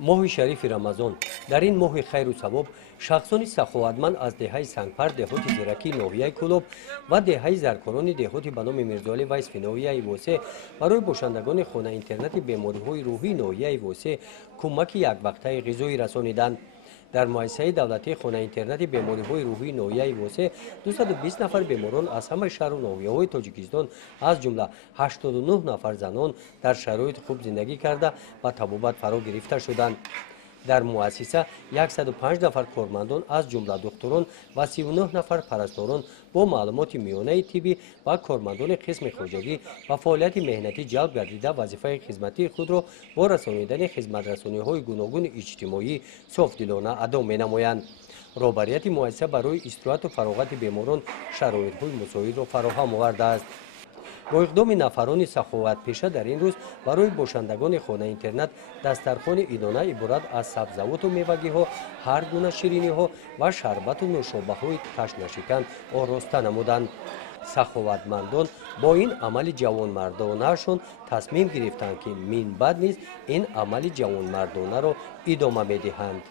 ماه شریف رمضان در این ماه خیر و ثواب شخصان سخاوتمند از دهه سنگپر دهات زیرکی ناحیه کلوب و دهه زرکاران دهات به نام میرزاعلی و اسفناوی واسع برای باشندگان خانه اینترنت بیماری‌های روحی ناحیه واسع کمک یک وقته غذایی رسانیدند. در مؤسسه دولتی خانه اینترنت بیماری‌های روحی ناحیه واسع 220 نفر بیماران از همه شهر و ناحیه‌های تاجیکستان از جمله 89 نفر زنان در شرایط خوب زندگی کرده و طبابت فرا گرفته شدند. در مؤسسه 105 نفر کارمندان از جمله دکتران و 39 نفر پرستاران با معلومات میانه طبی و کارمندان قسم خواجگی و فعالیت مهنتی جلب گردیده وظیفه خدمتی خود را با رسانیدن خدمت رسانی‌های گوناگون اجتماعی صافدلانه ادا می‌نمایند. رهبریت مؤسسه برای استراحت و فراغت بیماران شرایط‌های مساعد را فراهم آورده است. با اقدام نفران سخاوت پیشه در این روز برای باشندگان خانه اینترنت دسترخوان عیدانه عبارت از سبزیجات و میوگی‌ها، هر گونه شیرینی‌ها و شربت و نوشابه‌های تشنه‌شکن آراسته نمودند. سخاوتمندان با این عمل جوانمردانه‌شان تصمیم گرفتند که من بعد نیز این عمل جوانمردانه را ادامه می‌دهند.